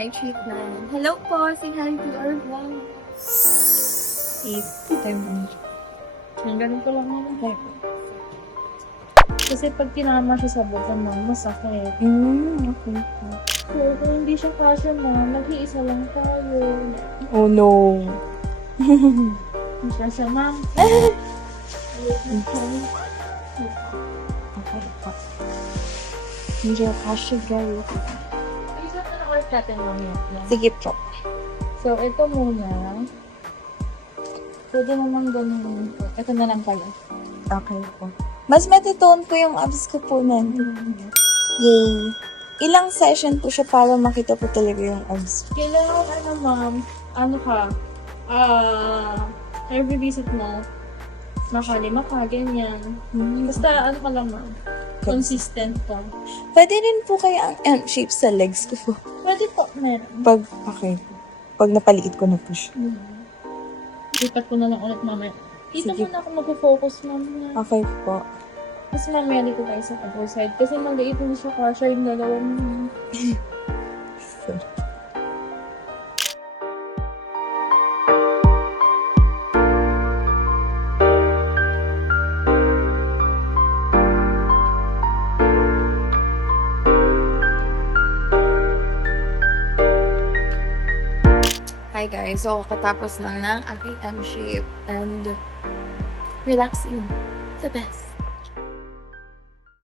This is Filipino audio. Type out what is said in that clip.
eye treatment. Hello po! Say hi to our vlog. Ganun ko lang naman tayo. Kasi pag tinama siya sa buka mo, masakit. Okay. So, kung hindi siya kasya mo, nag-iisa lang tayo. Oh no. Hindi siya siya, ma'am. Okay po. Medyo kasya guys. Ayun na ulit natin mamaya. Sige po. So, ito muna. Pwede naman ganun. Ito na lang pala. Okay po. Mas matitone po yung abs ko po nun. Yay. Ilang session po siya para makita po talaga yung abs? Kailangan ma'am, every visit mo, makalima ka, ganyan. Basta ka lang ma'am, consistent ka. Pwede rin po kaya ang shape sa legs ko po. Pwede po, meron. Okay. Pag napaliit ko na po siya. Lipat ko na lang ulit mamaya. Dito Sige. muna ako mag-focus ma'am. Okay po. Kasi mamaya dito tayo sa other side. Kasi maliit na siya kasha yung dalawa mo. Hi guys, so katapos lang ng aking M-shape and relaxing. The best.